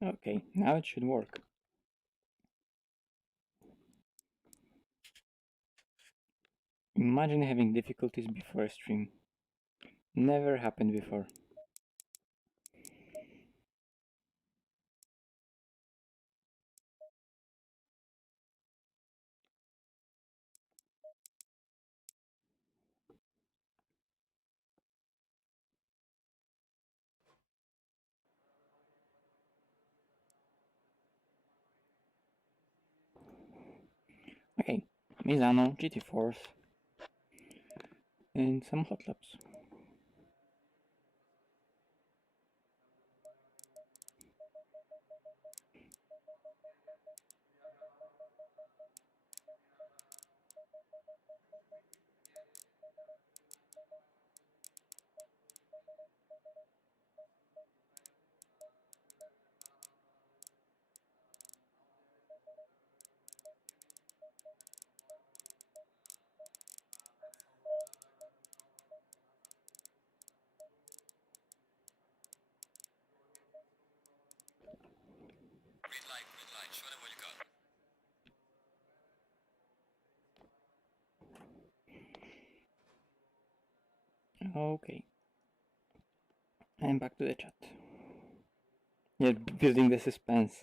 Okay, now it should work. Imagine having difficulties before a stream. Never happened before. Okay, Misano, GT4s, and some hotlaps. Green light, show them what you got. Okay, and back to the chat. Yeah, building the suspense.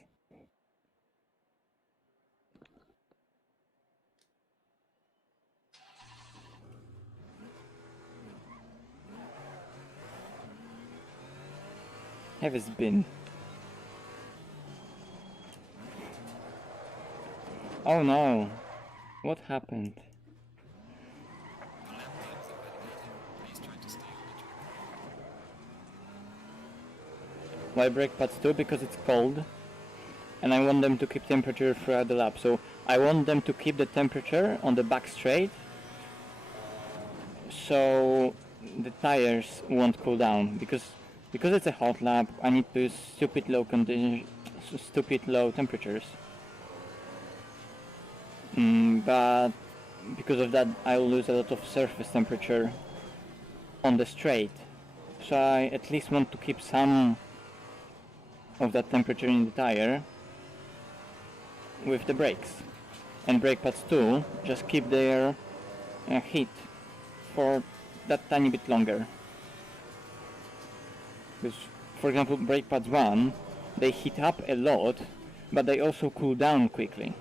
Have it been? Oh no! What happened? Why brake pads too? Because it's cold. And I want them to keep temperature throughout the lap. So I want them to keep the temperature on the back straight. So the tires won't cool down. Because it's a hot lap, I need to use stupid low temperatures. But because of that, I'll lose a lot of surface temperature on the straight. So I at least want to keep some of that temperature in the tire with the brakes. And brake pads too, just keep their heat for that tiny bit longer. Because, for example, brake pads 1, they heat up a lot, but they also cool down quickly.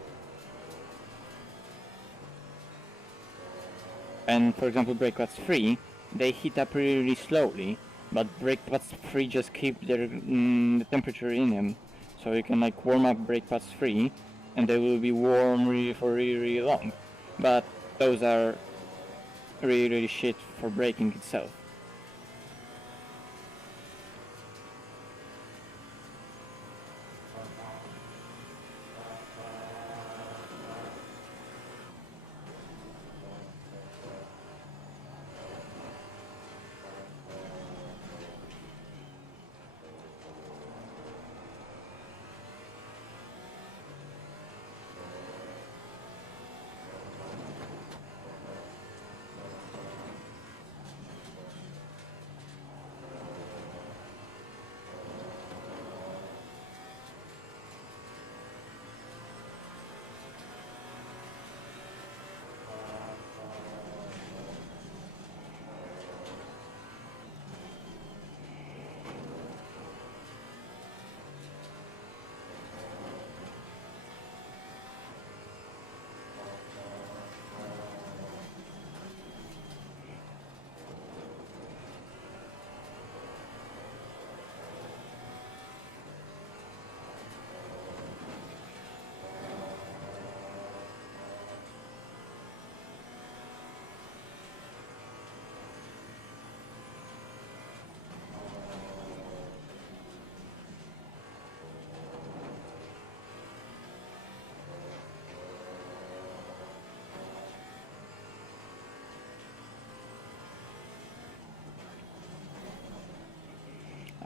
And for example, brake pads 3, they heat up really, really slowly, but brake pads 3 just keep their the temperature in them. So you can like warm up brake pads 3, and they will be warm for really, really long. But those are really, really shit for braking itself.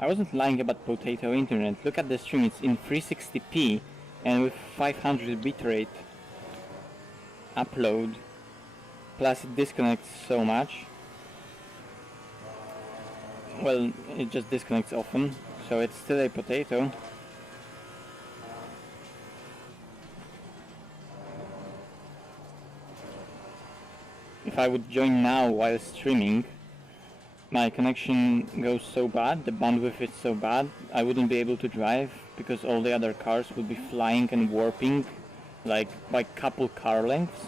I wasn't lying about potato internet. Look at the stream, it's in 360p and with 500 bitrate upload. Plus it disconnects so much. Well, it just disconnects often, so it's still a potato. if I would join now while streaming, my connection goes so bad, the bandwidth is so bad, I wouldn't be able to drive because all the other cars would be flying and warping like by couple car lengths.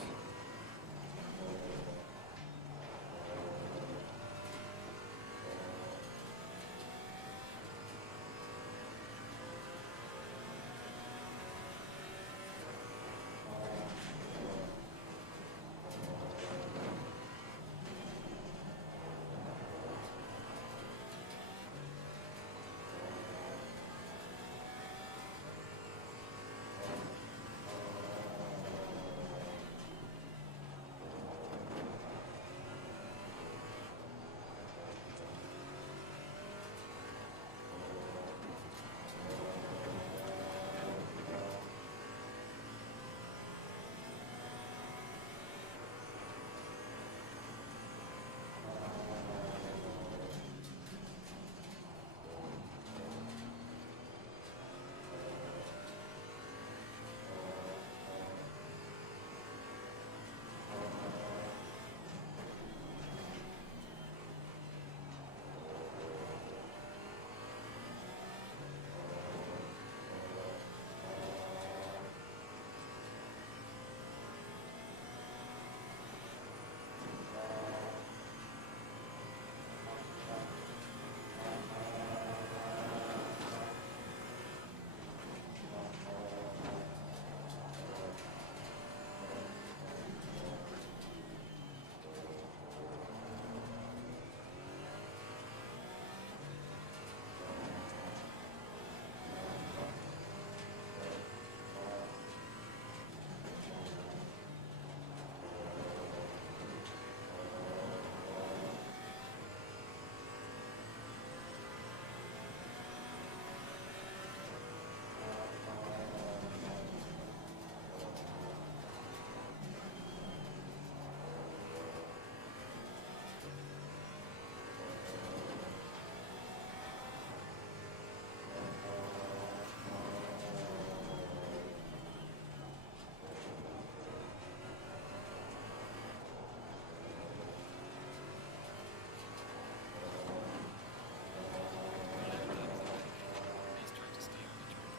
He's trying to stay on the track.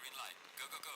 Green light. Go, go, go.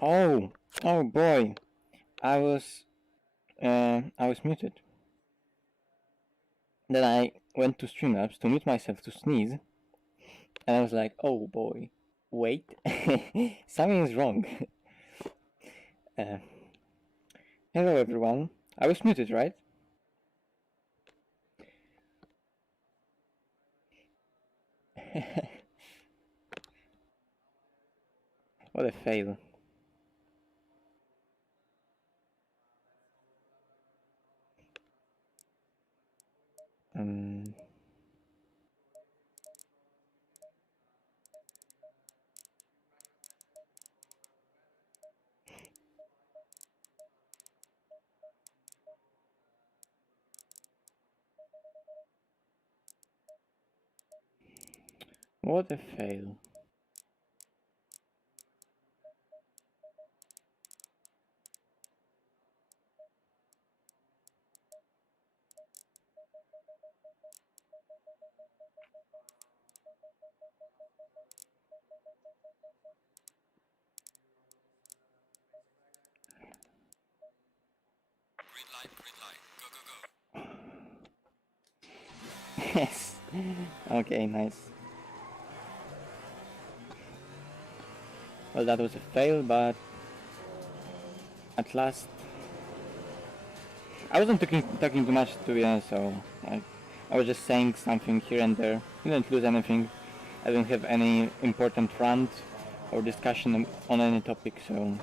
Oh, oh boy, I was muted. Then I went to Streamlabs to mute myself to sneeze, and I was like, oh boy, wait, something is wrong. uh, Hello everyone, I was muted, right? What a fail. Um, what a fail. Green light, go, go, go. Yes. Okay, nice. Well, that was a fail, but at last I wasn't talking too much, to be honest. So I was just saying something here and there. Didn't lose anything. I didn't have any important rant or discussion on any topic. So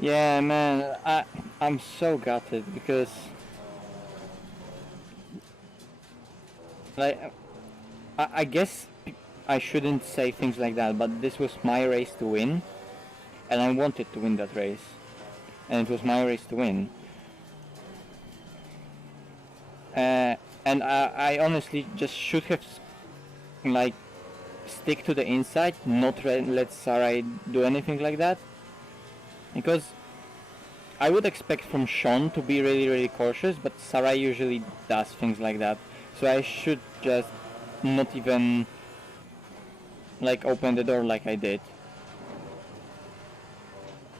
yeah, man, I'm so gutted because like I guess I shouldn't say things like that, but this was my race to win, and I wanted to win that race, and it was my race to win. And I honestly just should have like stick to the inside, not let Sarai do anything like that, because I would expect from Sean to be really cautious, but Sarai usually does things like that, so I should just not even like open the door like I did.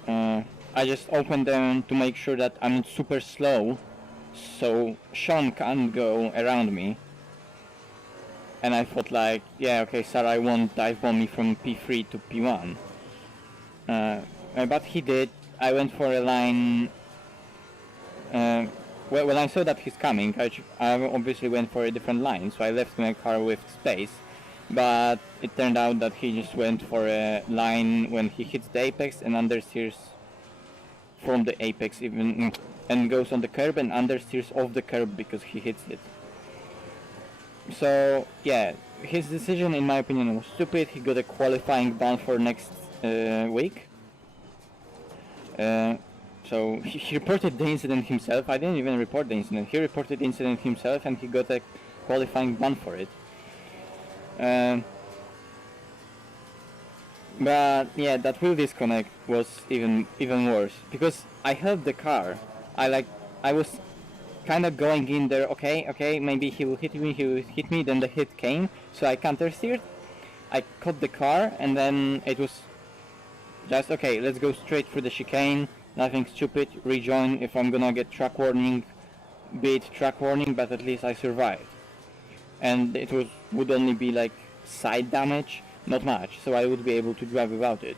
I just opened them to make sure that I'm super slow, so Sean can't go around me. And I thought like, yeah, okay, Sarai won't dive bomb me from P3 to P1. But he did. I went for a line. When I saw that he's coming, I obviously went for a different line, so I left my car with space. But it turned out that he just went for a line when he hits the apex and understeers from the apex even, and goes on the curb and understeers off the curb because he hits it. So yeah, his decision in my opinion was stupid. He got a qualifying ban for next week. So he reported the incident himself. I didn't even report the incident. He reported the incident himself and he got a qualifying ban for it. But yeah, that wheel disconnect was even worse because I held the car. I was kind of going in there. Okay, maybe he will hit me. Then the hit came, so I counter steered. I caught the car, and then it was just okay. Let's go straight through the chicane. Nothing stupid. Rejoin if I'm gonna get track warning. Be it track warning, but at least I survived. And it would only be like side damage, not much, so I would be able to drive without it.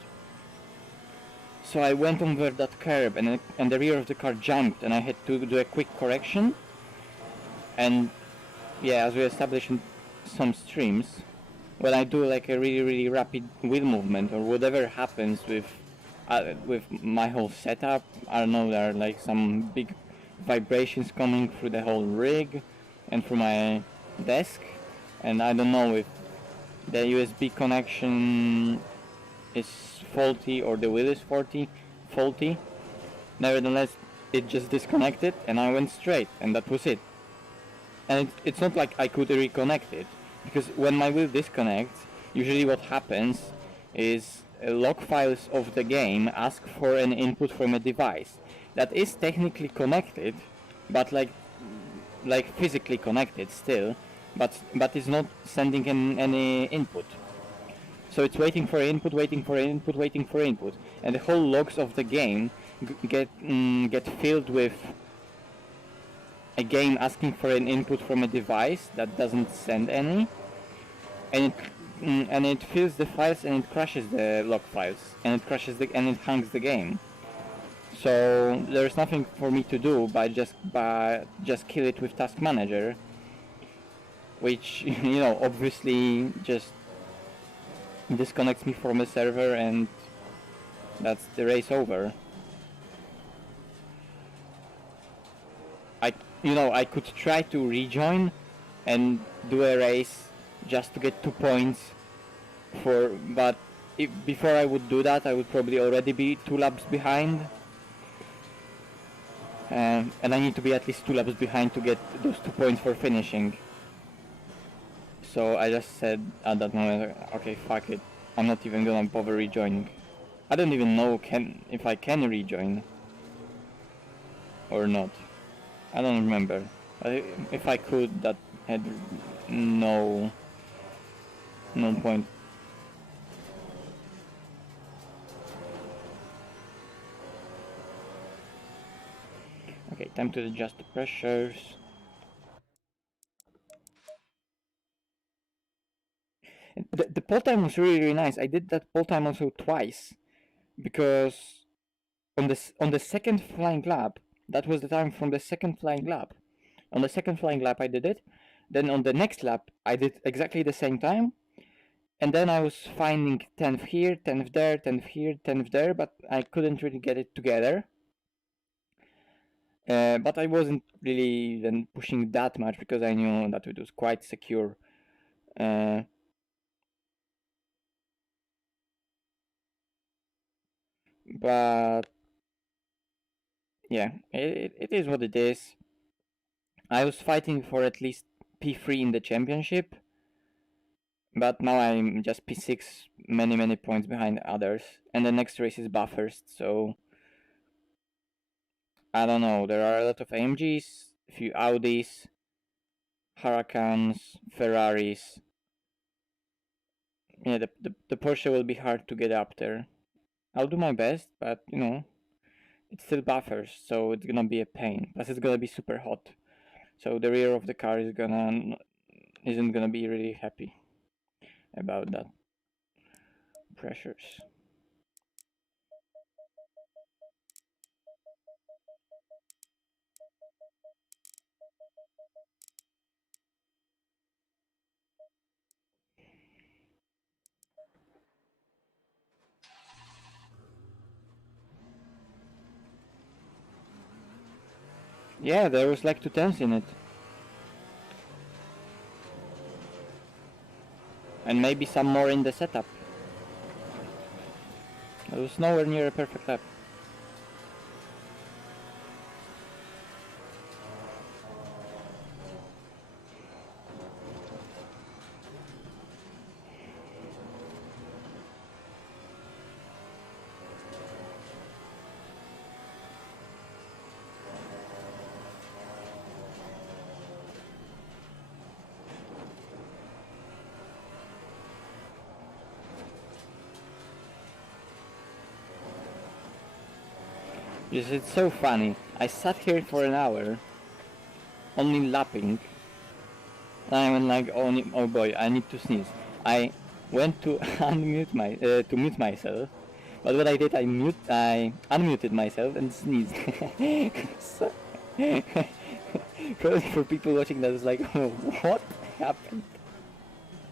So I went over that curb and the rear of the car jumped and I had to do a quick correction. And yeah, as we established in some streams, when I do like a really rapid wheel movement or whatever happens with my whole setup, I don't know, there are like some big vibrations coming through the whole rig and through my desk, and I don't know if the USB connection is faulty or the wheel is faulty. Nevertheless, it just disconnected and I went straight, and that was it. And it's not like I could reconnect it, because when my wheel disconnects, usually what happens is log files of the game ask for an input from a device that is technically connected, but like physically connected still, but is not sending any input. So it's waiting for input, waiting for input, waiting for input, and the whole logs of the game get filled with a game asking for an input from a device that doesn't send any, and it fills the files and it crashes the log files, and it hangs the game. So there's nothing for me to do but just kill it with Task Manager, which obviously just disconnects me from the server, and that's the race over. I could try to rejoin and do a race just to get 2 points but before I would do that, I would probably already be 2 laps behind. And I need to be at least 2 laps behind to get those 2 points for finishing. So I just said at that moment, okay, fuck it. I'm not even gonna bother rejoining. I don't even know if I can rejoin or not. I don't remember. But if I could, that had no point. Okay, time to adjust the pressures. The pull time was really nice. I did that pull time also twice, because on the second flying lap, that was the time from the second flying lap. On the second flying lap I did it. Then on the next lap I did exactly the same time. And then I was finding 10th here, 10th there, 10th here, 10th there, but I couldn't really get it together. But I wasn't really then pushing that much because I knew that it was quite secure. But yeah, it is what it is. I was fighting for at least P3 in the championship, but now I'm just P6, many points behind others, and the next race is Bathurst, so I don't know. There are a lot of AMGs, a few Audis, Huracans, Ferraris. Yeah, the Porsche will be hard to get up there. I'll do my best, but it's still Bathurst, so it's gonna be a pain. Plus, it's gonna be super hot, so the rear of the car isn't gonna be really happy about that. Pressures. Yeah, there was like 2 10s in it. And maybe some more in the setup. It was nowhere near a perfect lap. Yes, it's so funny. I sat here for an hour, only lapping. And I went like, oh boy, I need to sneeze. I went to to mute myself, but what I did, I unmuted myself and sneezed. So, probably for people watching that, was like, oh, what happened?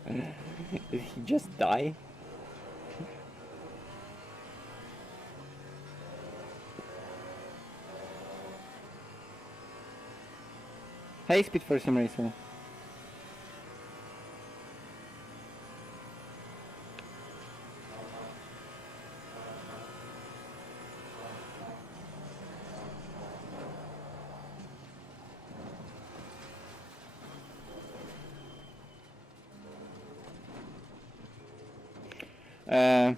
Did he just die? Hey, Speed for Sim Racer. Well,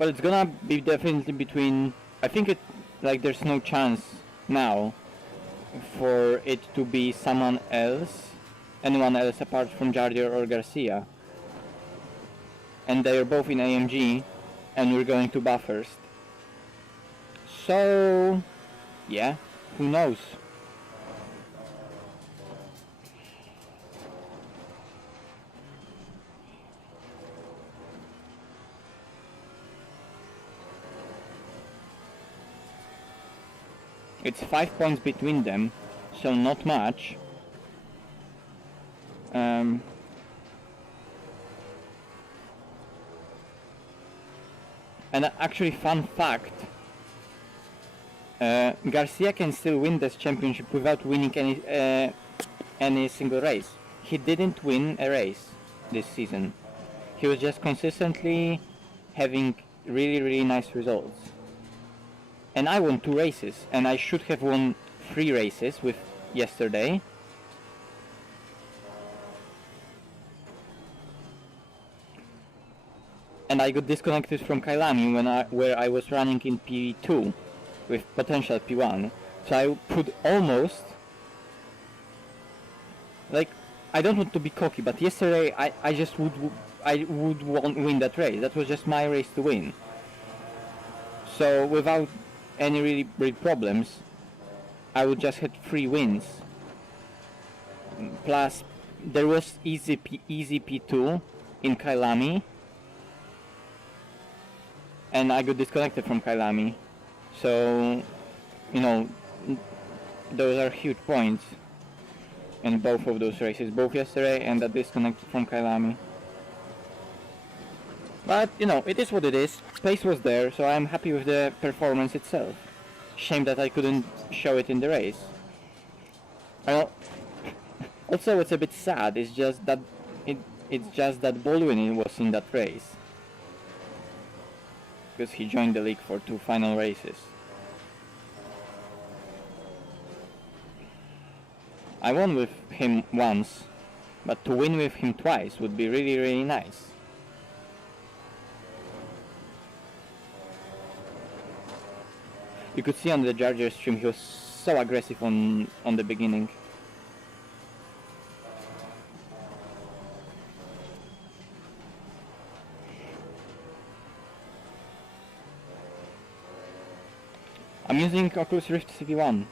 it's gonna be definitely between. I think it like there's no chance now for it to be someone else, anyone else apart from Jardier or Garcia. And they are both in AMG, and we're going to Bathurst. So, yeah, who knows? It's 5 points between them, so not much. And actually, fun fact, Garcia can still win this championship without winning any single race. He didn't win a race this season. He was just consistently having really nice results. And I won 2 races, and I should have won 3 races with yesterday. And I got disconnected from Kailami where I was running in P2 with potential P1. So I could almost, like, I don't want to be cocky, but yesterday I just would win that race. That was just my race to win. So without any really big problems, I would just had 3 wins. Plus, there was easy P2 in Kailami, and I got disconnected from Kailami. So, you know, those are huge points in both of those races, both yesterday and that disconnected from Kailami. But, you know, it is what it is. Pace was there, so I'm happy with the performance itself. Shame that I couldn't show it in the race. Also, what's a bit sad is just that it's just that Baldwin was in that race. Because he joined the league for 2 final races. I won with him once, but to win with him twice would be really nice. You could see on the Jarger stream he was so aggressive on the beginning. I'm using Oculus Rift CV1.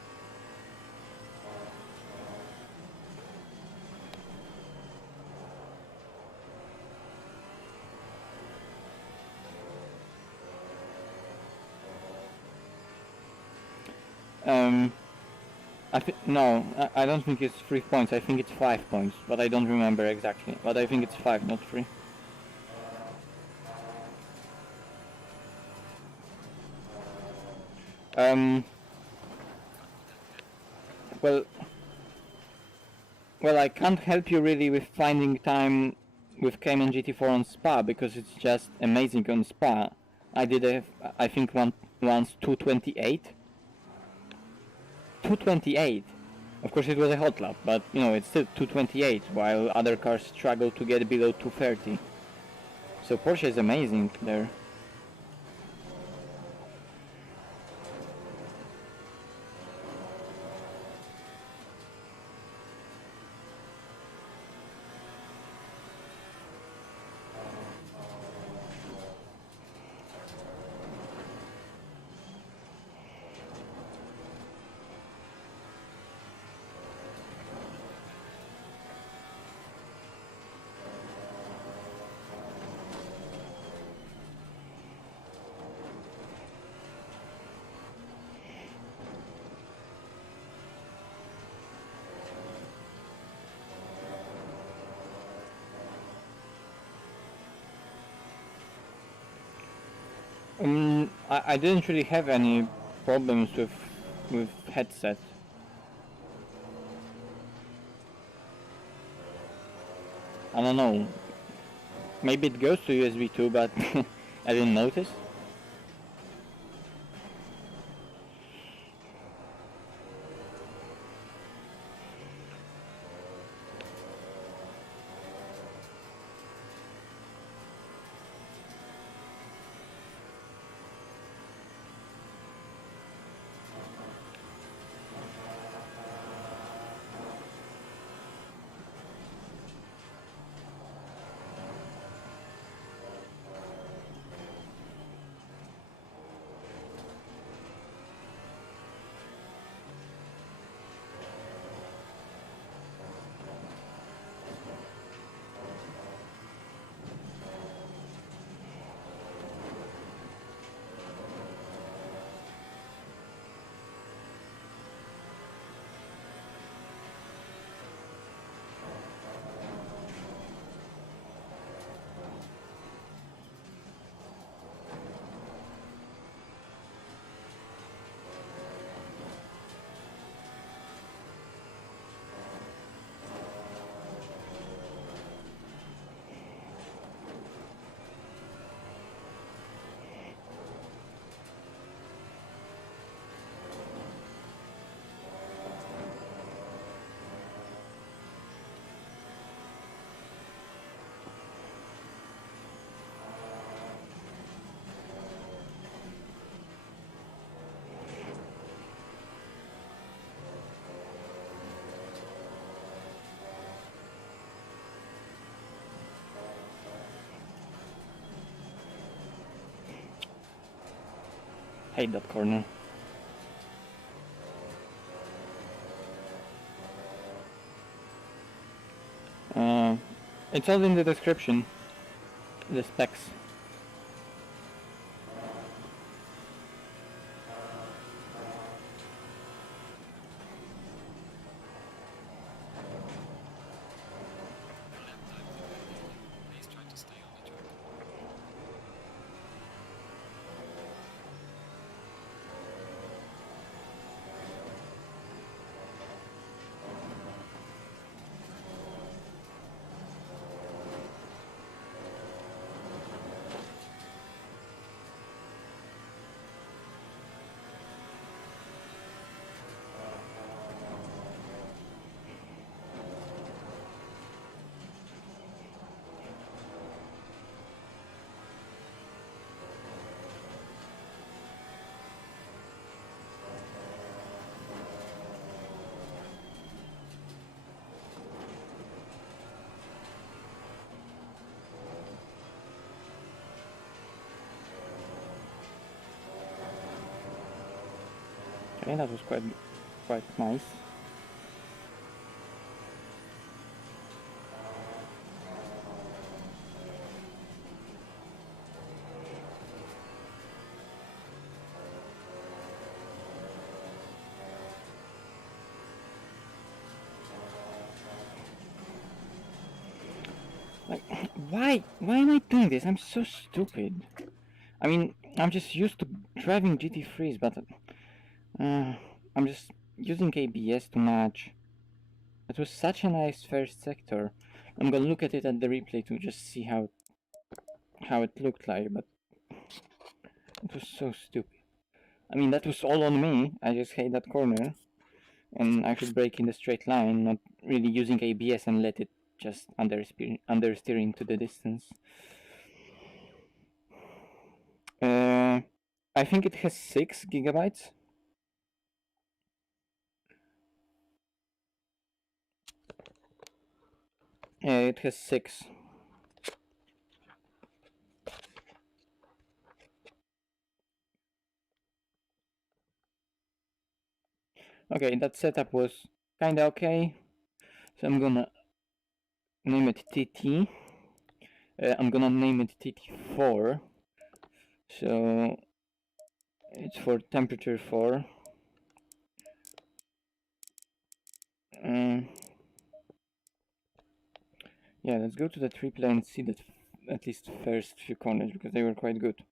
No, I don't think it's 3 points, I think it's 5 points, but I don't remember exactly. But I think it's 5, not 3. Well, I can't help you really with finding time with Cayman GT4 on Spa, because it's just amazing on Spa. I did I think once 228. 228! Of course it was a hot lap, but you know, it's still 228, while other cars struggle to get below 230. So Porsche is amazing there. I didn't really have any problems with headset. I don't know. Maybe it goes to USB 2, but I didn't notice. hate that corner. It's all in the description, the specs. Please try to stay on the track. Okay, that was quite nice. Like, why am I doing this? I'm so stupid. I mean, I'm just used to driving GT3s, but I'm just using ABS to match. It was such a nice first sector. I'm gonna look at it at the replay to just see how it looked like, but it was so stupid. I mean, that was all on me. I just hate that corner, and I should brake in the straight line, not really using ABS and let it just understeer into the distance. I think it has 6 gigabytes. It has 6. Okay, that setup was kinda okay. So I'm gonna name it TT. I'm gonna name it TT4. So it's for temperature 4. Yeah, let's go to the replay and see that at least first few corners, because they were quite good.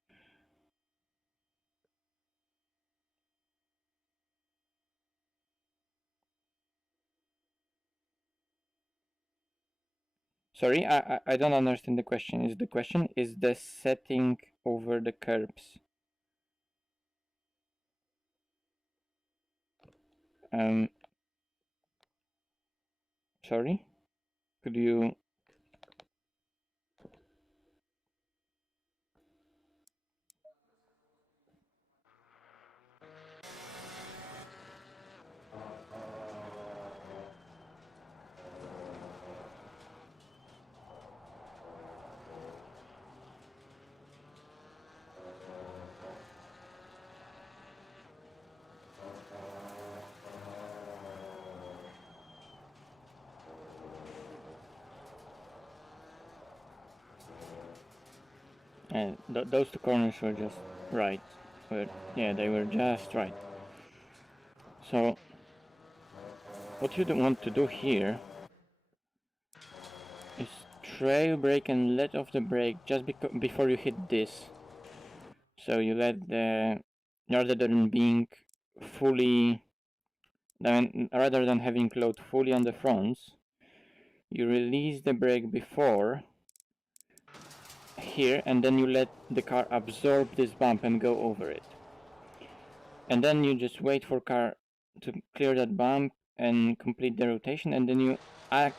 Sorry, I don't understand the question. Is the question, is the setting over the curbs? Sorry? Could you... those two corners were just right. Yeah, they were just right. So, what you want to do here is trail brake and let off the brake just before you hit this. So you let the... rather than being fully... rather than having load fully on the fronts, you release the brake before here, and then you let the car absorb this bump and go over it. And then you just wait for car to clear that bump and complete the rotation, and then you add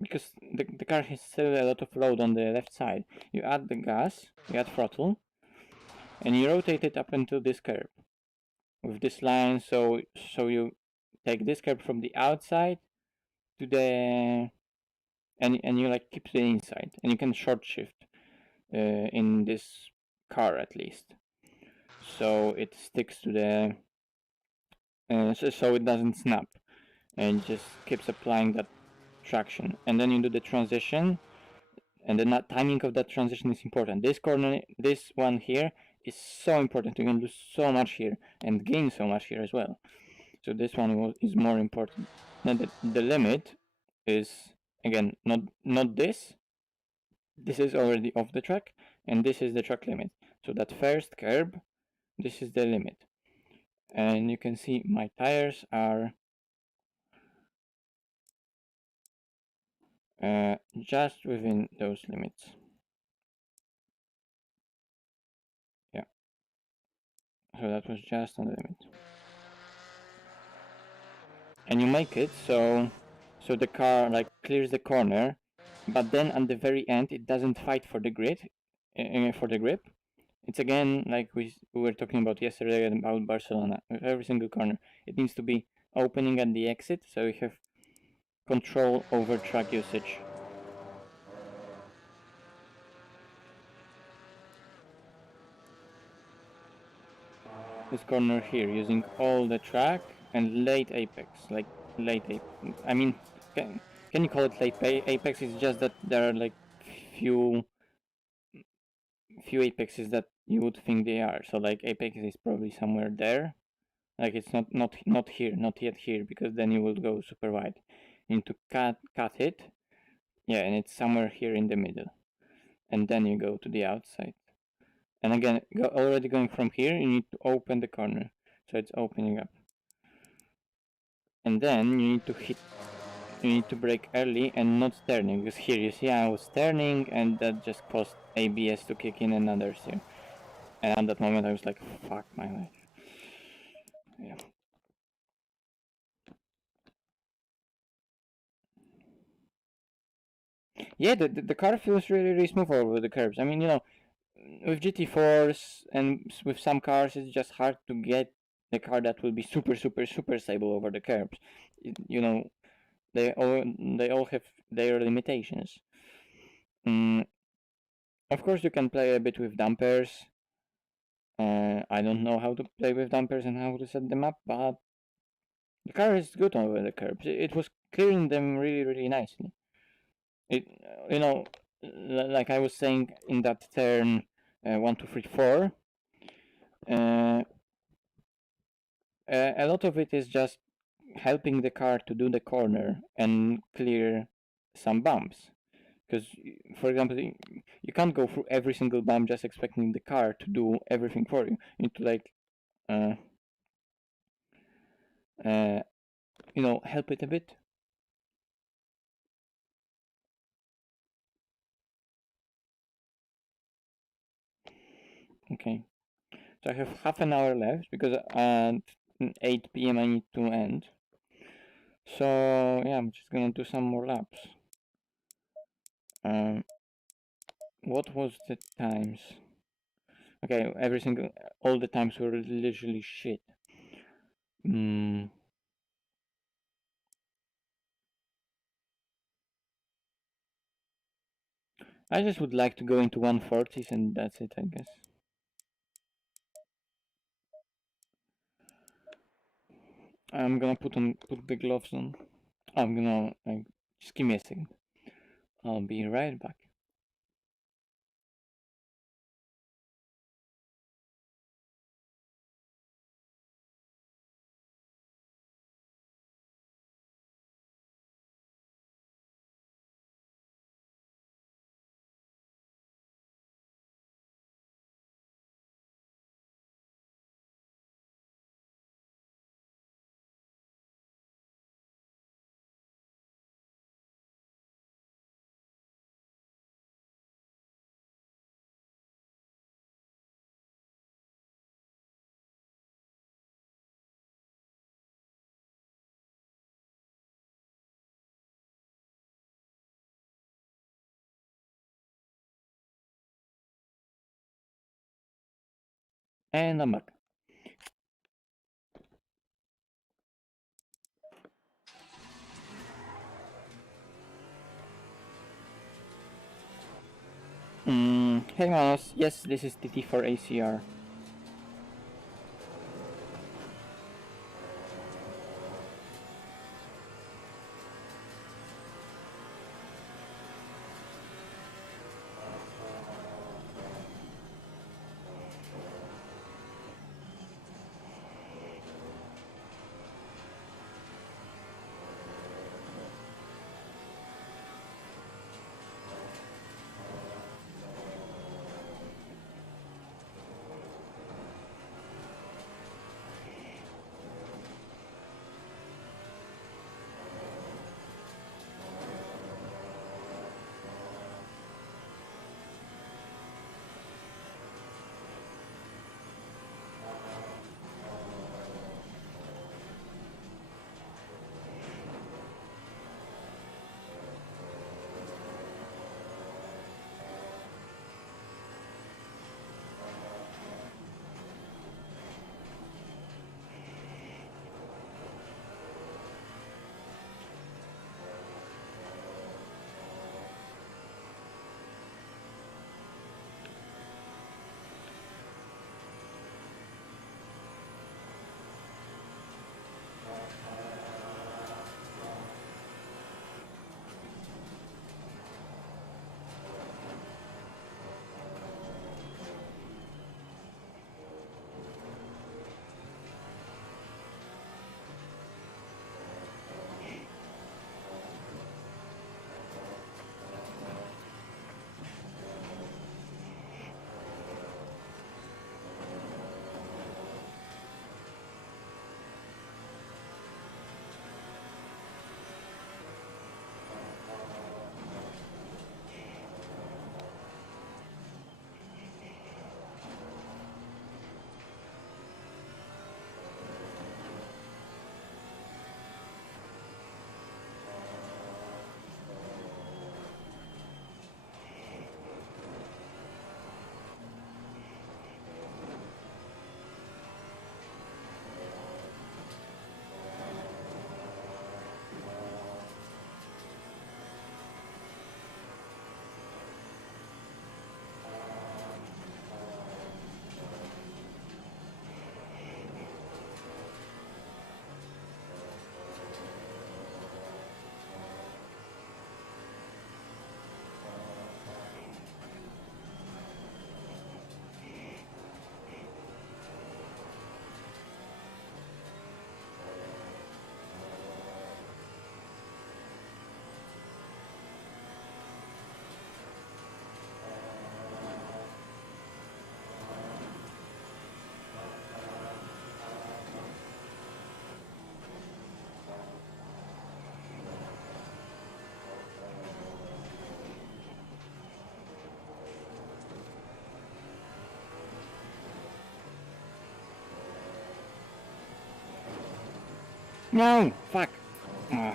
because the car has still a lot of load on the left side, you add the gas, you add throttle, and you rotate it up into this curve with this line. So you take this curve from the outside to the... and you like keep the inside, and you can short shift in this car at least. so it sticks to the so it doesn't snap, and it just keeps applying that traction. And then you do the transition, and the timing of that transition is important. This corner, this one here, is so important. You can do so much here and gain so much here as well. So this one is more important. Now the limit is, again, not this. This is already off the track, and this is the track limit. So that first curb, this is the limit. And you can see my tires are just within those limits. Yeah, so that was just on the limit. And you make it so the car like clears the corner, but then at the very end it doesn't fight for the grip. It's again like we were talking about yesterday about Barcelona. With every single corner, it needs to be opening at the exit, so you have control over track usage. This corner here, using all the track and late apex, like late apex. I mean, can you call it late apex? It's just that there are like few apexes that you would think they are. So like apex is probably somewhere there. Like it's not here, not yet here, because then you will go super wide. You need to cut it. Yeah, and it's somewhere here in the middle. And then you go to the outside. And again, already going from here, you need to open the corner. So it's opening up. And then you need to brake early and not turning, because here you see I was turning and that just caused ABS to kick in and others here. And at that moment I was like, fuck my life. Yeah. Yeah, the car feels really smooth over the curbs. I mean, you know, with GT4s and with some cars, it's just hard to get the car that will be super stable over the curbs. You know, they all have their limitations. Of course, you can play a bit with dampers. I don't know how to play with dampers and how to set them up, but the car is good over the curbs. It was clearing them really nicely. It, you know, like I was saying in that turn 1, 2, 3, 4. A lot of it is just helping the car to do the corner and clear some bumps. Because, for example, you can't go through every single bump just expecting the car to do everything for you. You need to like, you know, help it a bit. Okay, so I have half an hour left because at 8 p.m. I need to end. So yeah, I'm just gonna do some more laps. What was the times? Okay, all the times were literally shit. I just would like to go into 140s and that's it, I guess. I'm gonna put the gloves on. I'm gonna like just give me a second. I'll be right back. And I'm back. Hey Manos, yes, this is TT4 ACR. No! Fuck! Ah.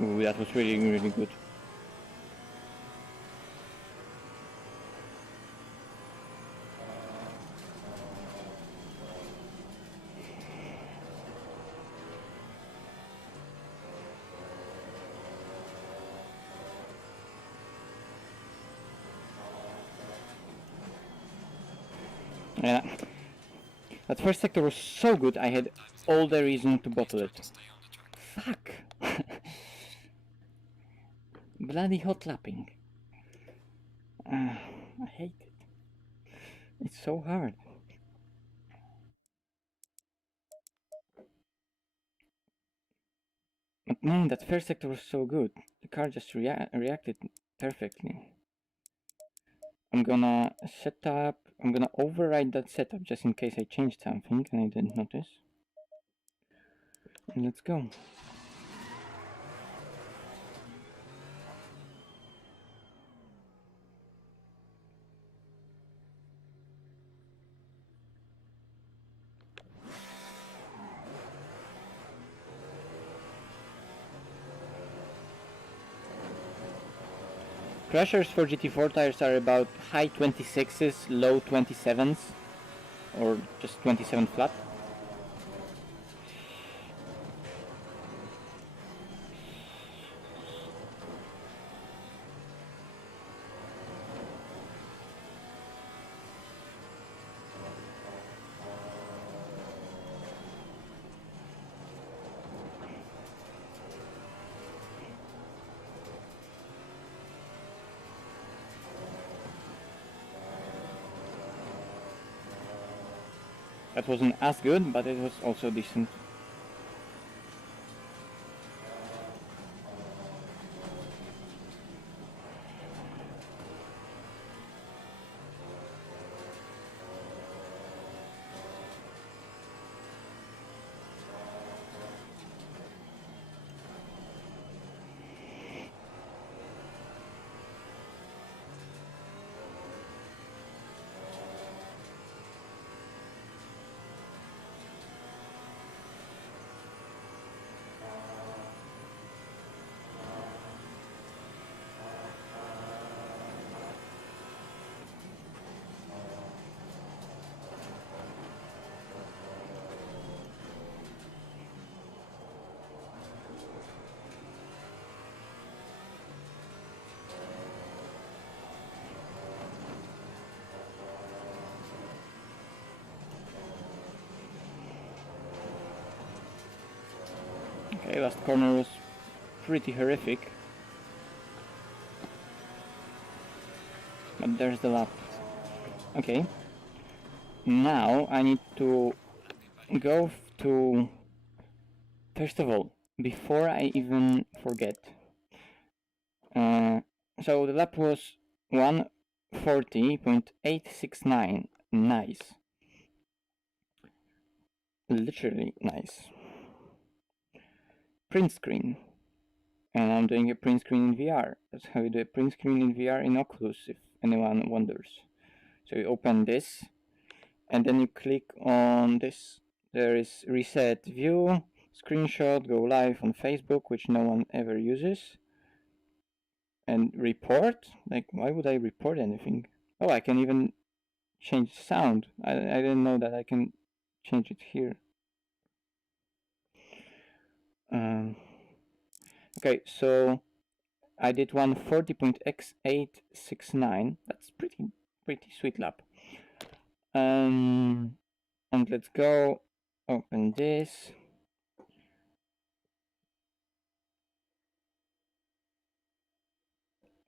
Ooh, that was really, really good. Yeah. That first sector was so good, I had all the reason to bottle it. Stay on the track. Fuck! Bloody hot lapping. I hate it. It's so hard. But man, that first sector was so good. The car just reacted perfectly. I'm gonna override that setup just in case I changed something and I didn't notice. And let's go. Pressures for GT4 tires are about high 26s, low 27s, or just 27 flat. That wasn't as good, but it was also decent. Okay, last corner was pretty horrific. But there's the lap. Okay. Now I need to go to... First of all, before I even forget. So the lap was 140.869. Nice. Literally nice. Print screen. And I'm doing a print screen in VR. That's how you do a print screen in VR in Oculus, if anyone wonders. So you open this, and then you click on this. There is reset view, screenshot, go live on Facebook, which no one ever uses. And report? Like, why would I report anything? Oh, I can even change sound. I didn't know that I can change it here. Okay, so I did 140.x869. That's pretty sweet lap. And let's go open this.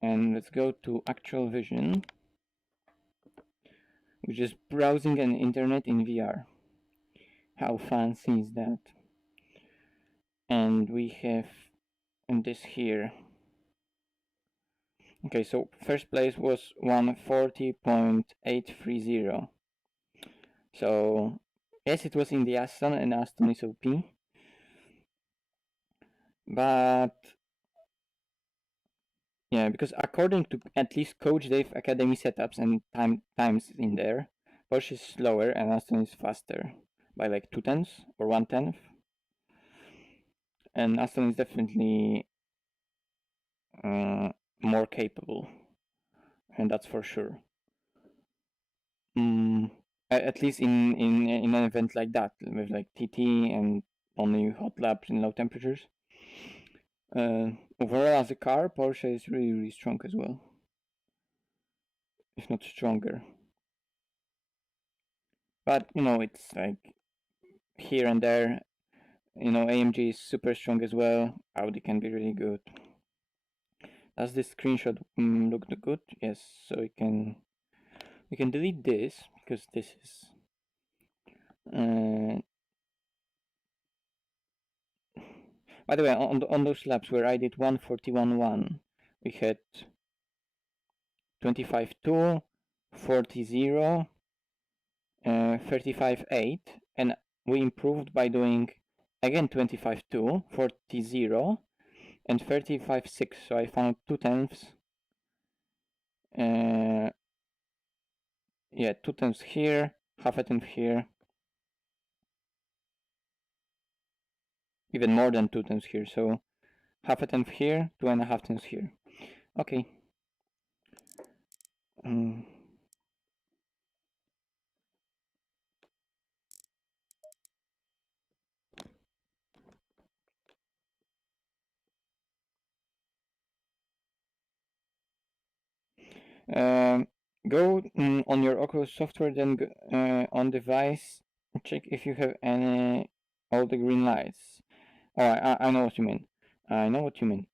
and let's go to actual vision, which is browsing an internet in VR. How fancy is that? And we have this here. Okay, so first place was 140.830. So yes, it was in the Aston, and Aston is OP. But yeah, because according to at least Coach Dave Academy setups and times in there, Porsche is slower and Aston is faster by like 2/10 or 1/10. And Aston is definitely more capable, and that's for sure. At least in an event like that, with like TT and only hot laps in low temperatures. Overall, as a car, Porsche is really strong as well, if not stronger. But you know, it's like here and there. You know, AMG is super strong as well. Audi can be really good. Does this screenshot look good? Yes. So we can delete this because this is. By the way, on those laps where I did 141.1, we had 25.2, 40.0, 35.8, and we improved by doing again 25.2, 40.0, and 35.6. So I found 2/10. Yeah, 2/10 here, half a tenth here, even more than 2/10 here. So half a tenth here, 2.5 tenths here. Okay. Go on your Oculus software, then on device, check if you have any all the green lights. Oh, I know what you mean. I know what you mean.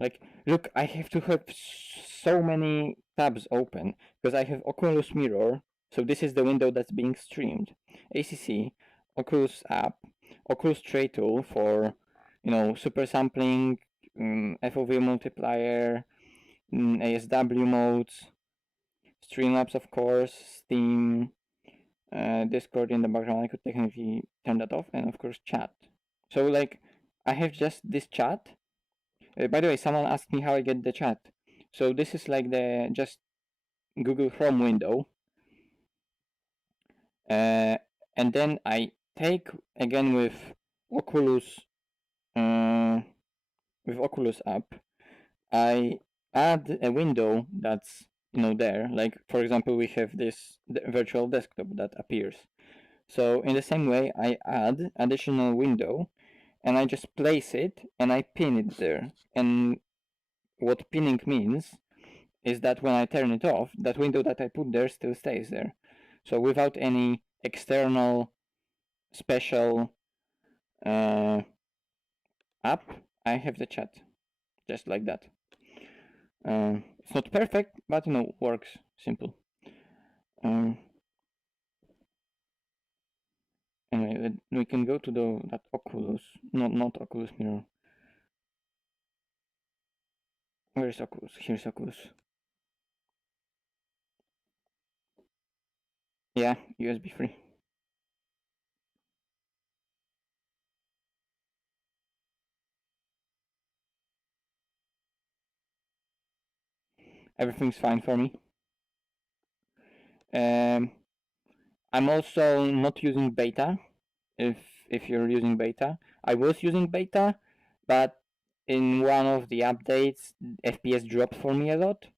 Like, look, I have to have so many tabs open because I have Oculus Mirror. So this is the window that's being streamed. ACC, Oculus app, Oculus Tray Tool for, you know, super sampling, FOV multiplier, ASW modes, Streamlabs, of course, Steam, Discord in the background. I could technically turn that off, and of course, chat. So, like, I have just this chat. By the way, someone asked me how I get the chat. So this is like the just Google Chrome window. And then I take again with Oculus app, I add a window that's, you know, there. Like, for example, we have this virtual desktop that appears. So in the same way, I add additional window and I just place it and I pin it there. And what pinning means is that when I turn it off, that window that I put there still stays there. So without any external special app, I have the chat just like that. It's not perfect, but you know, works. Simple. Anyway, we can go to that Oculus, not Oculus Mirror. Where is Oculus? Here's Oculus. Yeah, USB free. Everything's fine for me. I'm also not using beta. If you're using beta, I was using beta, but in one of the updates, FPS dropped for me a lot,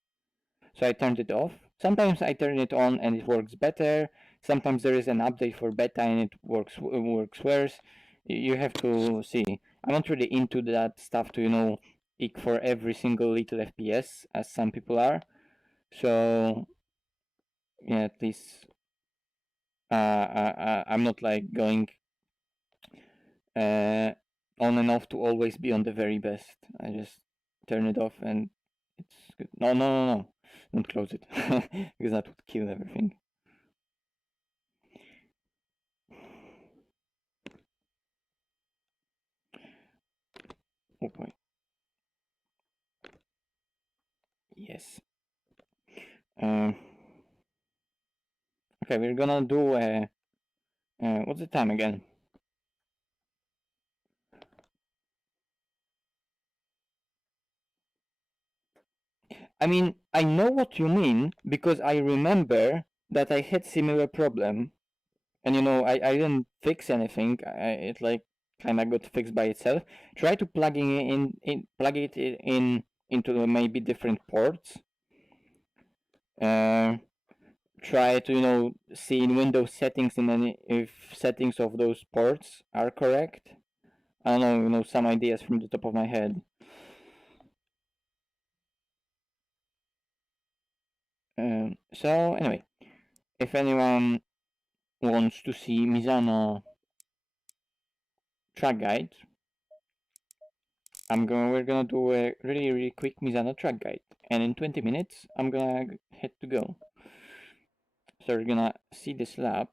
so I turned it off. Sometimes I turn it on and it works better. Sometimes there is an update for beta and it works worse. You have to see. I'm not really into that stuff to, you know, peak for every single little FPS as some people are. So yeah, at least I'm not like going on and off to always be on the very best. I just turn it off and it's good. No, no, no, no. Don't close it because that would kill everything. Oh boy. Yes. Okay, we're gonna do what's the time again? I mean, I know what you mean because I remember that I had similar problem, and you know, I didn't fix anything. It like kind of got fixed by itself. Try to plug it in into maybe different ports. Try to see in Windows settings and then if settings of those ports are correct. I don't know, some ideas from the top of my head. So anyway, if anyone wants to see Misano track guide, we're gonna do a really quick Misano track guide, and in 20 minutes I'm gonna head to go. So we're gonna see this lab.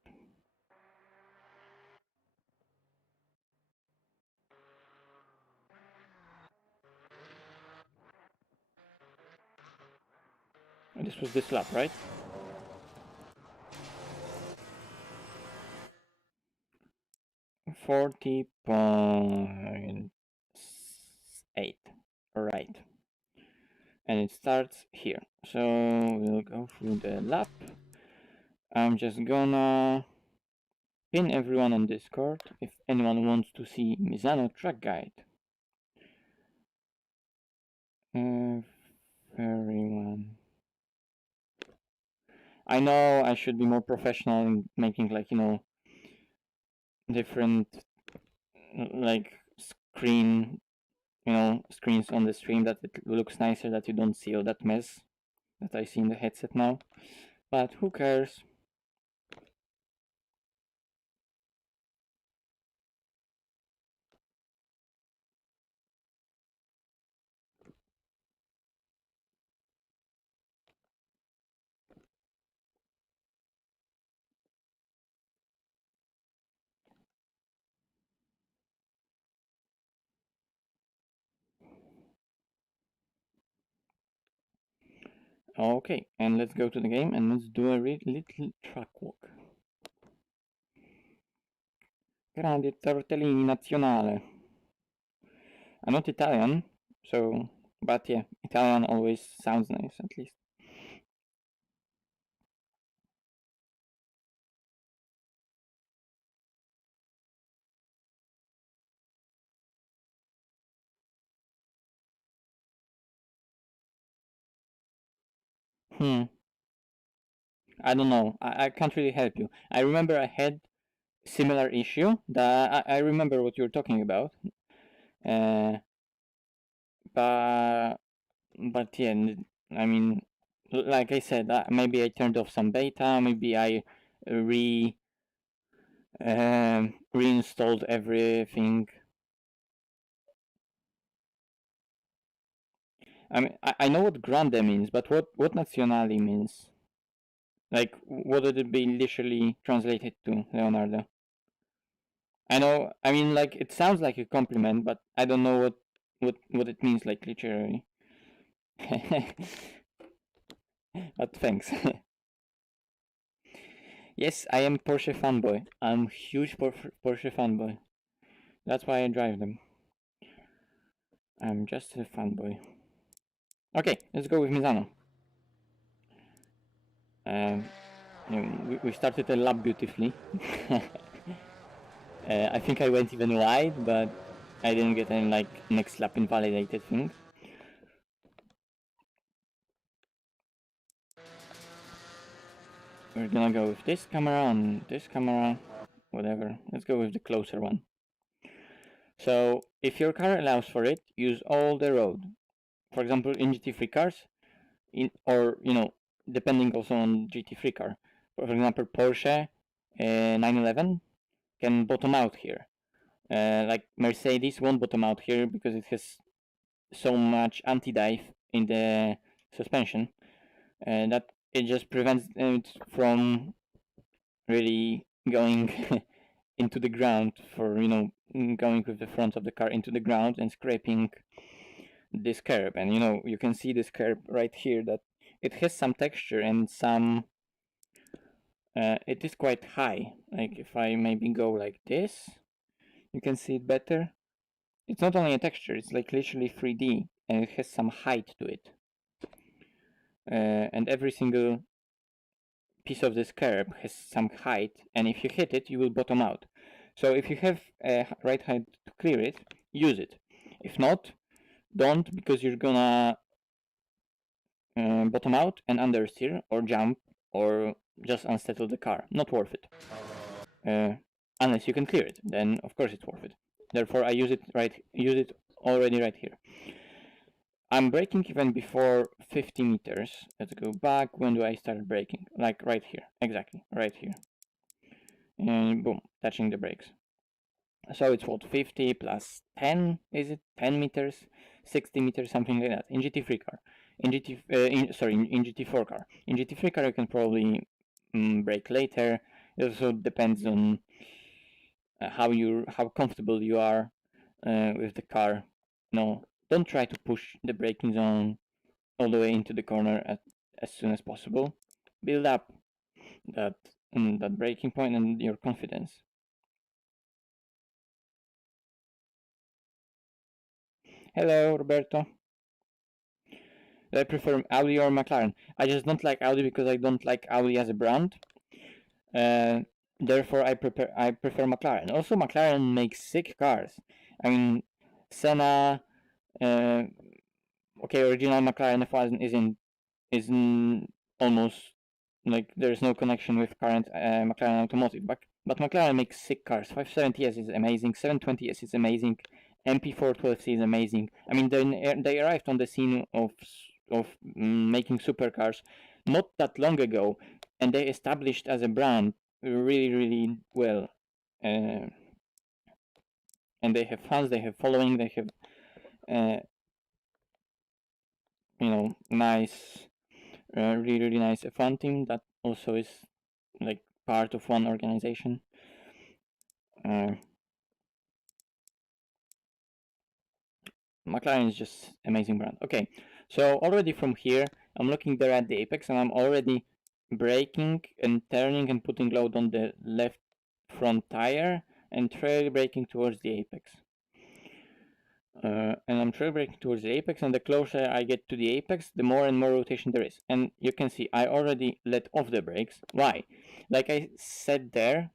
This was this lap, right? 40.8. Right. And it starts here. So we'll go through the lap. I'm just gonna pin everyone on Discord if anyone wants to see Misano track guide. Everyone. I know I should be more professional in making different screens on the stream that it looks nicer, that you don't see all that mess that I see in the headset now. But who cares? Okay, and let's go to the game and let's do a little track walk. Grandi tortellini nazionale. I'm not Italian, so, but yeah, Italian always sounds nice, at least. I don't know. I can't really help you. I remember I had similar issue. I remember what you're talking about. Uh, but yeah, I mean, like I said, maybe I turned off some beta. Maybe I reinstalled everything. I mean, I know what grande means, but what nazionale means? Like, what would it be literally translated to, Leonardo? I know. I mean, like, it sounds like a compliment, but I don't know what it means, like, literally. But thanks. Yes, I am Porsche fanboy. I'm huge Porsche fanboy. That's why I drive them. I'm just a fanboy. Okay, let's go with Misano. We started the lap beautifully. I think I went even wide, but I didn't get any next lap invalidated thing. We're gonna go with this camera and this camera, whatever. Let's go with the closer one. So if your car allows for it, use all the road. For example, in GT3 cars, or depending also on GT3 car. For example, Porsche 911 can bottom out here. Like Mercedes won't bottom out here because it has so much anti-dive in the suspension that it just prevents it from really going into the ground, for going with the front of the car into the ground and scraping this curb. And you can see this curb right here, that it has some texture and some it is quite high. Like if I maybe go like this, you can see it better. It's not only a texture, it's like literally 3D, and it has some height to it. And every single piece of this curb has some height, and if you hit it, you will bottom out. So if you have a right height to clear it, use it. If not, don't, because you're gonna bottom out and understeer or jump or just unsettle the car. Not worth it. Unless you can clear it, then of course it's worth it. Therefore, I use it already right here. I'm braking even before 50 meters. Let's go back. When do I start braking? Like right here, exactly, right here. And boom, touching the brakes. So it's what, 50 plus 10, is it? 10 meters, 60 meters, something like that. In GT3 car. In GT4 car. In GT3 car you can probably brake later. It also depends on how comfortable you are with the car. No, don't try to push the braking zone all the way into the corner as soon as possible. Build up that braking point and your confidence. Hello, Roberto. Do I prefer Audi or McLaren? I just don't like Audi because I don't like Audi as a brand. Therefore, I prefer McLaren. Also, McLaren makes sick cars. I mean, Senna. Okay, original McLaren F1 isn't almost like there's no connection with current McLaren automotive, but McLaren makes sick cars. 570S is amazing. 720S is amazing. MP412C is amazing. I mean, they arrived on the scene of making supercars not that long ago, and they established as a brand really, really well. And they have fans, they have following, they have nice, really, really nice F1 team that also is like part of one organization. McLaren is just amazing brand. Okay, so already from here, I'm looking there at the apex, and I'm already braking and turning and putting load on the left front tire and trail braking towards the apex. And I'm trail braking towards the apex, and the closer I get to the apex, the more and more rotation there is. And you can see I already let off the brakes. Why? Like I said there,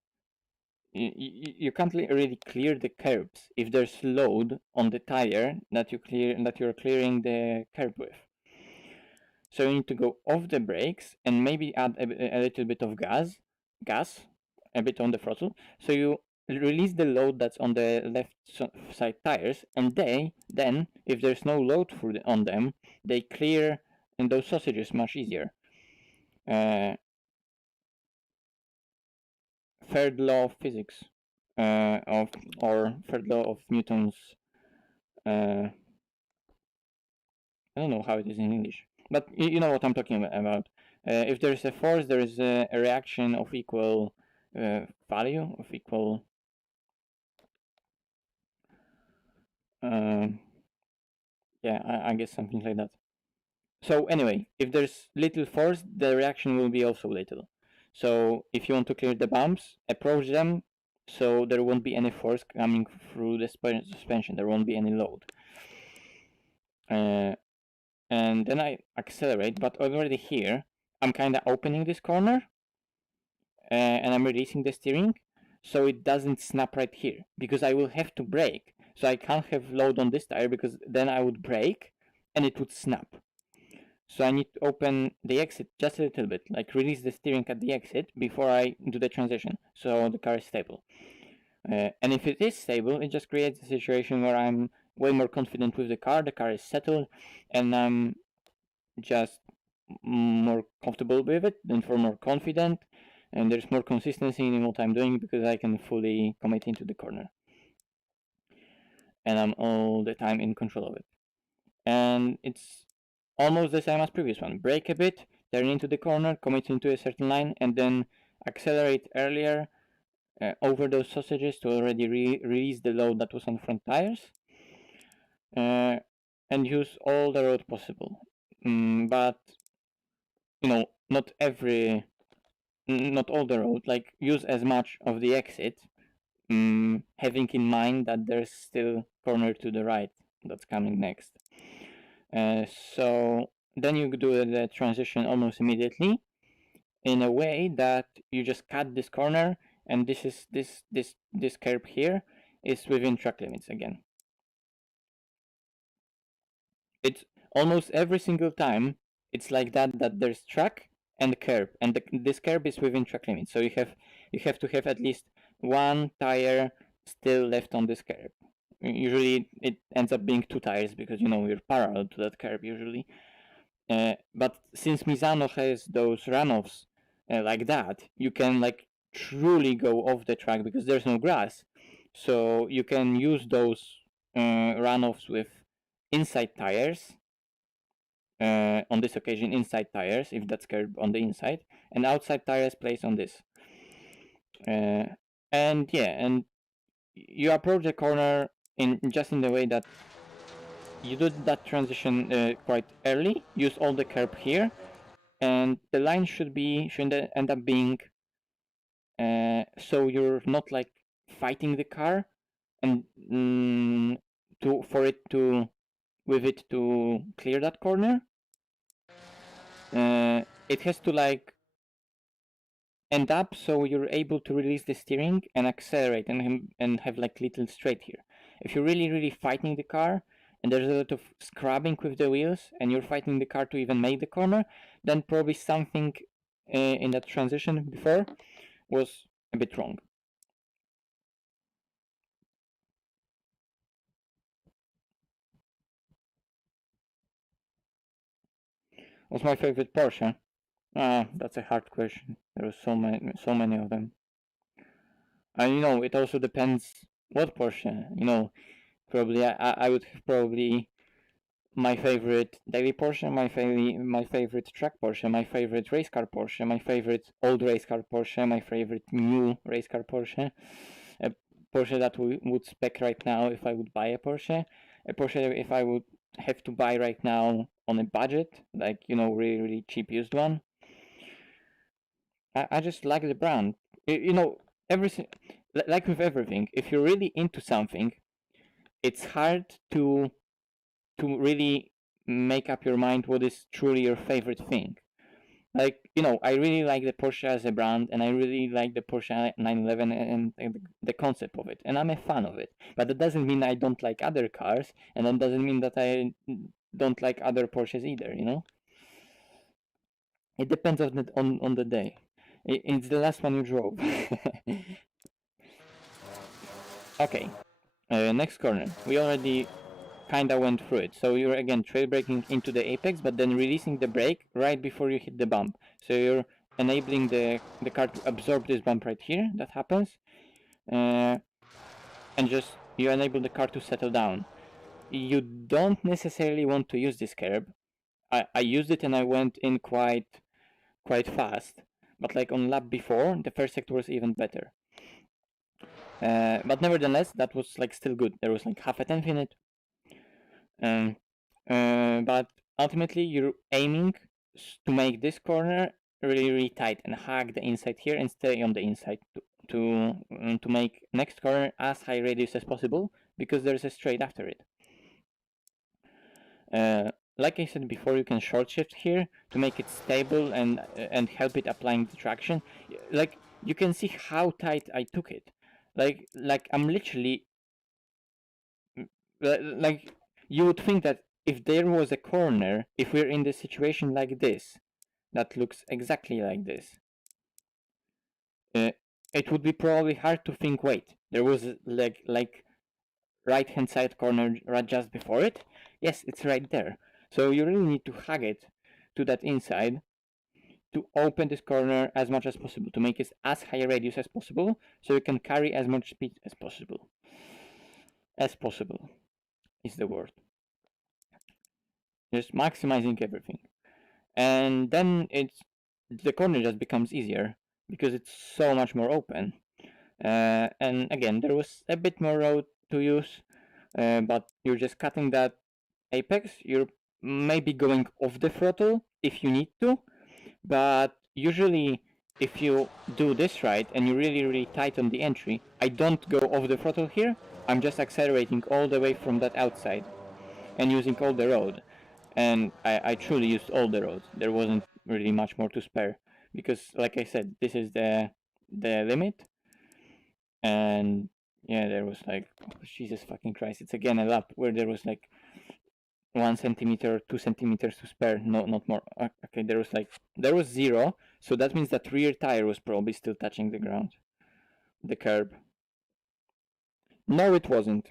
you can't really clear the curbs if there's load on the tire that you're clearing the curb with. So you need to go off the brakes and maybe add a little bit of gas, a bit on the throttle. So you release the load that's on the left side tires, and then if there's no load on them, they clear and those sausages much easier. Third law of physics, or third law of Newton's. I don't know how it is in English, but you know what I'm talking about. If there is a force, there is a reaction of equal value, of equal. Yeah, I guess something like that. So anyway, if there's little force, the reaction will be also little. So if you want to clear the bumps, approach them so there won't be any force coming through the suspension. There won't be any load. And then I accelerate, but already here, I'm kind of opening this corner, and I'm releasing the steering, so it doesn't snap right here, because I will have to brake. So I can't have load on this tire, because then I would brake, and it would snap. So I need to open the exit just a little bit, like release the steering at the exit before I do the transition, so the car is stable. And if it is stable, it just creates a situation where I'm way more confident with the car is settled, and I'm just more comfortable with it, and for more confident, and there's more consistency in what I'm doing because I can fully commit into the corner. and I'm all the time in control of it. And it's almost the same as previous one. Brake a bit, turn into the corner, commit into a certain line, and then accelerate earlier over those sausages to already release the load that was on front tires, and use all the road possible. But you know, not all the road. Like, use as much of the exit, having in mind that there's still corner to the right that's coming next. So then you do the transition almost immediately, in a way that you just cut this corner, and this curb here is within track limits again. It's almost every single time it's like that there's track and curb, and this curb is within track limits. So you have to have at least one tire still left on this curb. Usually it ends up being 2 tires because you're parallel to that curb usually. But since Misano has those runoffs like that, you can like truly go off the track because there's no grass. So you can use those runoffs with inside tires. On this occasion, inside tires, if that's curb on the inside, and outside tires placed on this. And you approach the corner in the way that you do that transition quite early. Use all the curb here, and the line should end up being so you're not like fighting the car, and with it to clear that corner. It has to like end up so you're able to release the steering and accelerate and have like little straight here. If you're really fighting the car and there's a lot of scrubbing with the wheels and you're fighting the car to even make the corner, then probably something in that transition before was a bit wrong. What's my favorite Porsche? That's a hard question. There are so many of them. And it also depends what Porsche. Probably I would have probably my favorite daily Porsche, my favorite track Porsche, my favorite race car Porsche, my favorite old race car Porsche, my favorite new race car Porsche, a Porsche that would spec right now if I would buy a Porsche if I would have to buy right now on a budget, like really cheap used one. I just like the brand. Everything, like with everything, if you're really into something, it's hard to really make up your mind what is truly your favorite thing. Like, I really like the Porsche as a brand, and I really like the Porsche 911 and the concept of it, and I'm a fan of it. But that doesn't mean I don't like other cars, and that doesn't mean that I don't like other Porsches either, It depends on the day. It's the last one you drove. Okay, next corner. We already kinda went through it. So you're again trail braking into the apex, but then releasing the brake right before you hit the bump. So you're enabling the car to absorb this bump right here. That happens, and just you enable the car to settle down. You don't necessarily want to use this curb. I used it and I went in quite fast, but like on lap before, the first sector was even better. But nevertheless, that was like still good. There was like half a tenth in it. But ultimately you're aiming to make this corner really tight and hug the inside here and stay on the inside to make next corner as high radius as possible, because there's a straight after it. Like I said before, you can short shift here to make it stable and help it applying the traction. Like, you can see how tight I took it. Like I'm literally like, you would think that if there was a corner, if we're in the situation like this, that looks exactly like this, it would be probably hard to think, wait, there was like right hand side corner right just before it. Yes, it's right there. So you really need to hug it to that inside to open this corner as much as possible, to make it as high a radius as possible, so you can carry as much speed as possible. as possible is the word. Just maximizing everything. And then the corner just becomes easier because it's so much more open. And again, there was a bit more road to use, but you're just cutting that apex. You're maybe going off the throttle if you need to, but usually if you do this right and you really tighten the entry, I don't go off the throttle here. I'm just accelerating all the way from that outside and using all the road. And I truly used all the road. There wasn't really much more to spare because, like I said, this is the limit. And yeah, there was like, oh, Jesus fucking Christ, it's again a lap where there was like 1 centimeter, 2 centimeters to spare, no, not more. Okay, there was 0, so that means that rear tire was probably still touching the ground, the curb. No, it wasn't.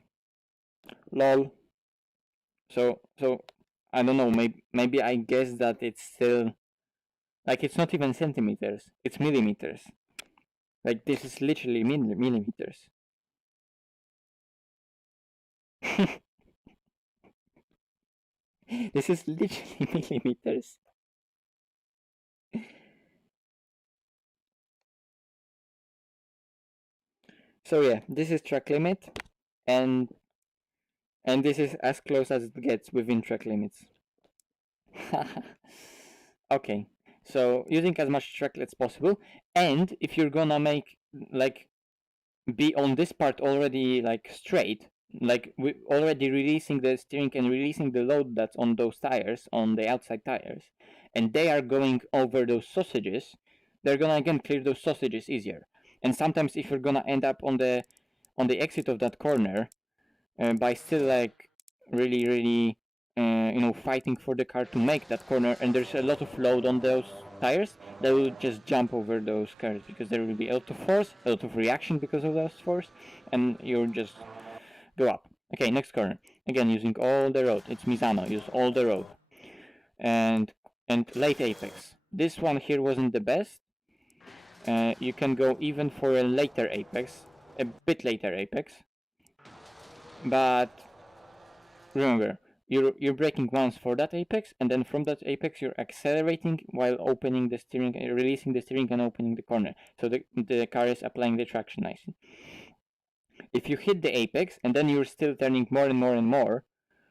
Lol. So I don't know. Maybe I guess that it's still like it's not even centimeters. It's millimeters. Like this is literally millimeters. This is literally millimeters. So yeah, this is track limit, and this is as close as it gets within track limits. Okay, so using as much track as possible, and if you're gonna make like be on this part already like straight, like we already releasing the steering and releasing the load that's on those tires, on the outside tires, and they are going over those sausages, they're gonna again clear those sausages easier. And sometimes if you're gonna end up on the exit of that corner by still like really fighting for the car to make that corner, and there's a lot of load on those tires, they will just jump over those cars because there will be a lot of force, a lot of reaction because of those force, and you'll just go up. Okay, next corner. Again, using all the road. It's Misano, use all the road. And late apex. This one here wasn't the best. You can go even for a later apex, a bit later apex. But remember, you're braking once for that apex, and then from that apex you're accelerating while opening the steering, releasing the steering and opening the corner. So the car is applying the traction nicely. If you hit the apex and then you're still turning more and more,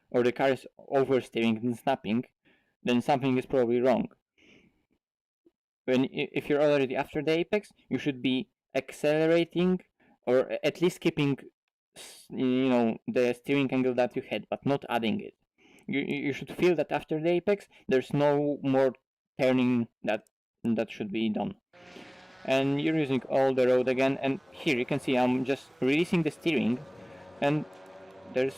or the car is oversteering and snapping, then something is probably wrong. If you're already after the apex, you should be accelerating, or at least keeping the steering angle that you had, but not adding it. You should feel that after the apex there's no more turning that should be done. And you're using all the road again, and here you can see I'm just releasing the steering, and there's,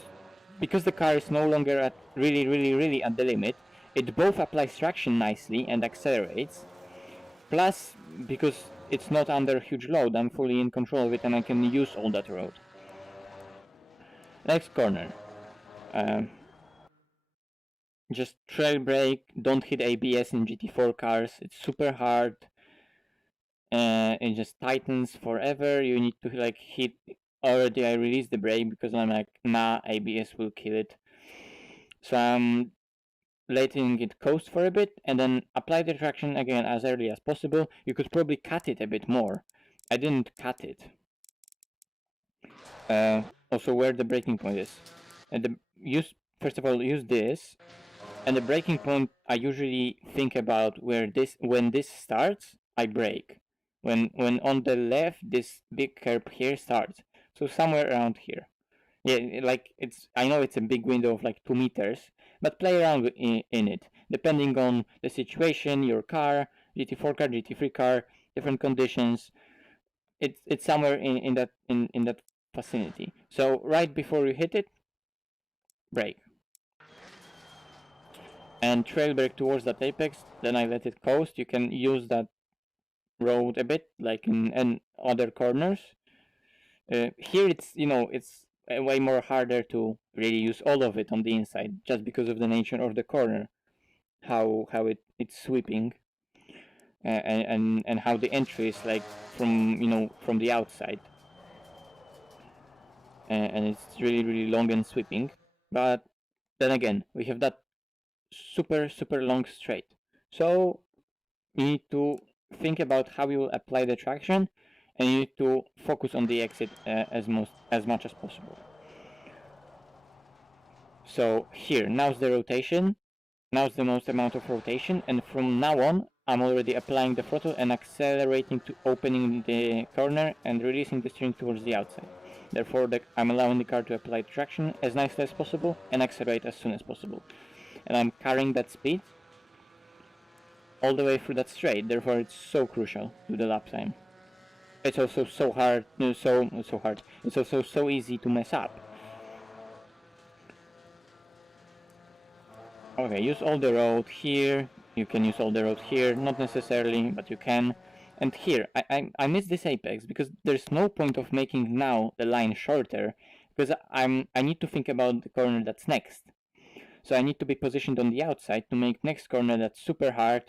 because the car is no longer at really at the limit, it both applies traction nicely and accelerates, plus because it's not under huge load, I'm fully in control of it and I can use all that road. Next corner. Just trail brake, don't hit ABS in GT4 cars, it's super hard. It just tightens forever. You need to like hit, already I released the brake because I'm like, nah, ABS will kill it. So I'm letting it coast for a bit and then apply the traction again as early as possible. You could probably cut it a bit more. I didn't cut it. Also where the braking point is. And first of all, use this. And the braking point, I usually think about when this starts, I brake. When on the left, this big curve here starts. So somewhere around here. Yeah, like I know it's a big window of like 2 meters, but play around in it. Depending on the situation, your car, GT4 car, GT3 car, different conditions. It's somewhere in that vicinity. So right before you hit it, brake. And trail brake towards that apex, then I let it coast. You can use that road a bit, like in other corners. Here it's way more harder to really use all of it on the inside, just because of the nature of the corner, how it's sweeping, and how the entry is like from the outside. and it's really long and sweeping. But then again, we have that super long straight. So you need to think about how you will apply the traction, and you need to focus on the exit as much as possible. So here, now's the rotation. Now's the most amount of rotation, and from now on, I'm already applying the throttle and accelerating to opening the corner and releasing the steering towards the outside. Therefore, I'm allowing the car to apply traction as nicely as possible and accelerate as soon as possible. And I'm carrying that speed all the way through that straight, therefore it's so crucial to the lap time. It's also so hard, it's also so easy to mess up. Okay, use all the road here. You can use all the road here, not necessarily, but you can. And here, I miss this apex because there's no point of making now the line shorter because I need to think about the corner that's next. So I need to be positioned on the outside to make next corner that's super hard.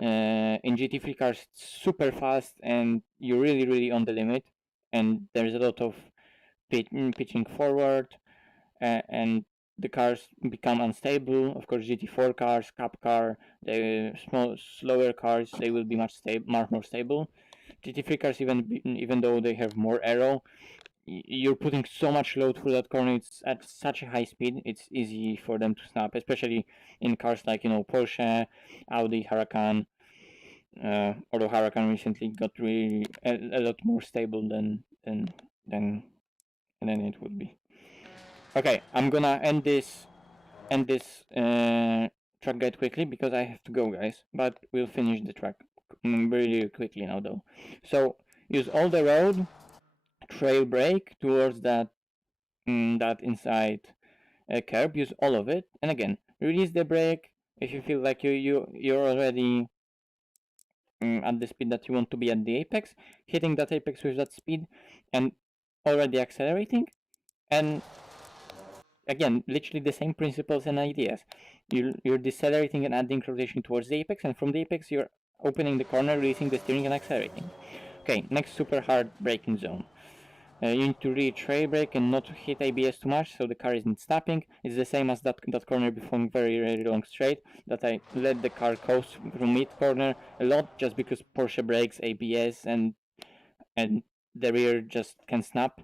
In GT3 cars, it's super fast and you're really on the limit. And there's a lot of pitching forward and the cars become unstable. Of course, GT4 cars, Cup car, the slower cars, they will be much more stable. GT3 cars, even though they have more aero, you're putting so much load through that corner. It's at such a high speed. It's easy for them to snap, especially in cars like Porsche, Audi, Huracan. Although Huracan recently got really a lot more stable than it would be. Okay, I'm gonna end this track guide quickly because I have to go, guys. But we'll finish the track really quickly now, though. So use all the road, trail brake towards that inside curb. Use all of it, and again, release the brake if you feel like you're already at the speed that you want to be at the apex. Hitting that apex with that speed, and already accelerating, and again, literally the same principles and ideas. You're decelerating and adding rotation towards the apex, and from the apex you're opening the corner, releasing the steering and accelerating. Okay, next super hard braking zone. You need to really trail brake and not hit ABS too much so the car isn't snapping. It's the same as that corner before, very long straight, that I let the car coast from mid corner a lot just because Porsche brakes, ABS, and the rear just can snap.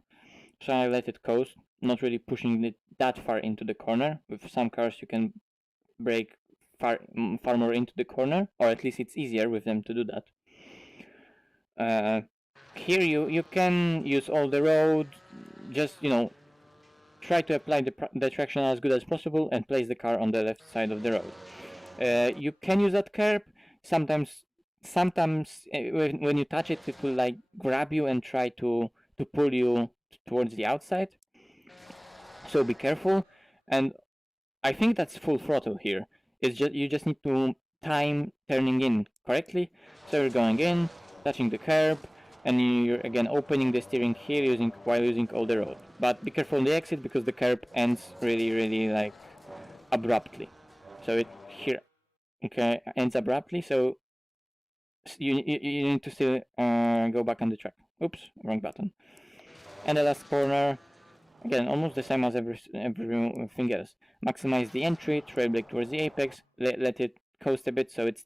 So I let it coast, not really pushing it that far into the corner. With some cars you can brake far more into the corner, or at least it's easier with them to do that. Here you can use all the road, just try to apply the traction as good as possible and place the car on the left side of the road. You can use that curb. Sometimes when you touch it, it will like grab you and try to pull you towards the outside. So be careful. And I think that's full throttle here. It's just you just need to time turning in correctly. So you're going in, touching the curb, and you're again opening the steering here while using all the road. But be careful on the exit because the curb ends really like abruptly. So it here ends abruptly. So you need to still go back on the track. Oops, wrong button. And the last corner. Again, almost the same as everything else. Maximize the entry, trail brake towards the apex, let it coast a bit so it's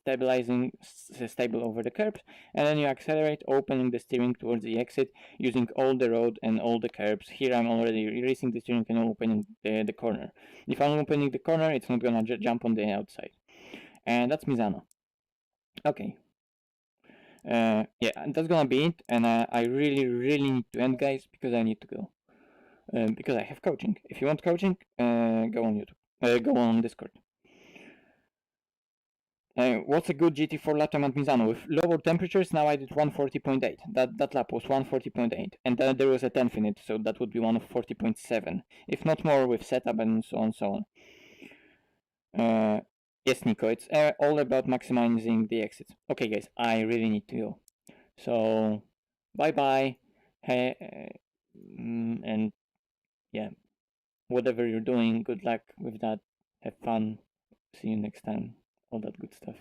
stable over the curbs, and then you accelerate, opening the steering towards the exit, using all the road and all the curbs. Here I'm already releasing the steering and opening the corner. If I'm opening the corner, it's not gonna jump on the outside. And that's Misano. Okay. Yeah, that's gonna be it, and I really need to end, guys, because I need to go. Because I have coaching. If you want coaching, go on YouTube. Go on Discord. What's a good GT4 lap time at Misano? With lower temperatures, now I did 140.8. That lap was 140.8. And then there was a 10th in it, so that would be 140.7. If not more with setup and so on. Yes, Nico, it's all about maximizing the exits. Okay, guys, I really need to go. So, bye-bye. Hey, and yeah, whatever you're doing, good luck with that. Have fun. See you next time. All that good stuff.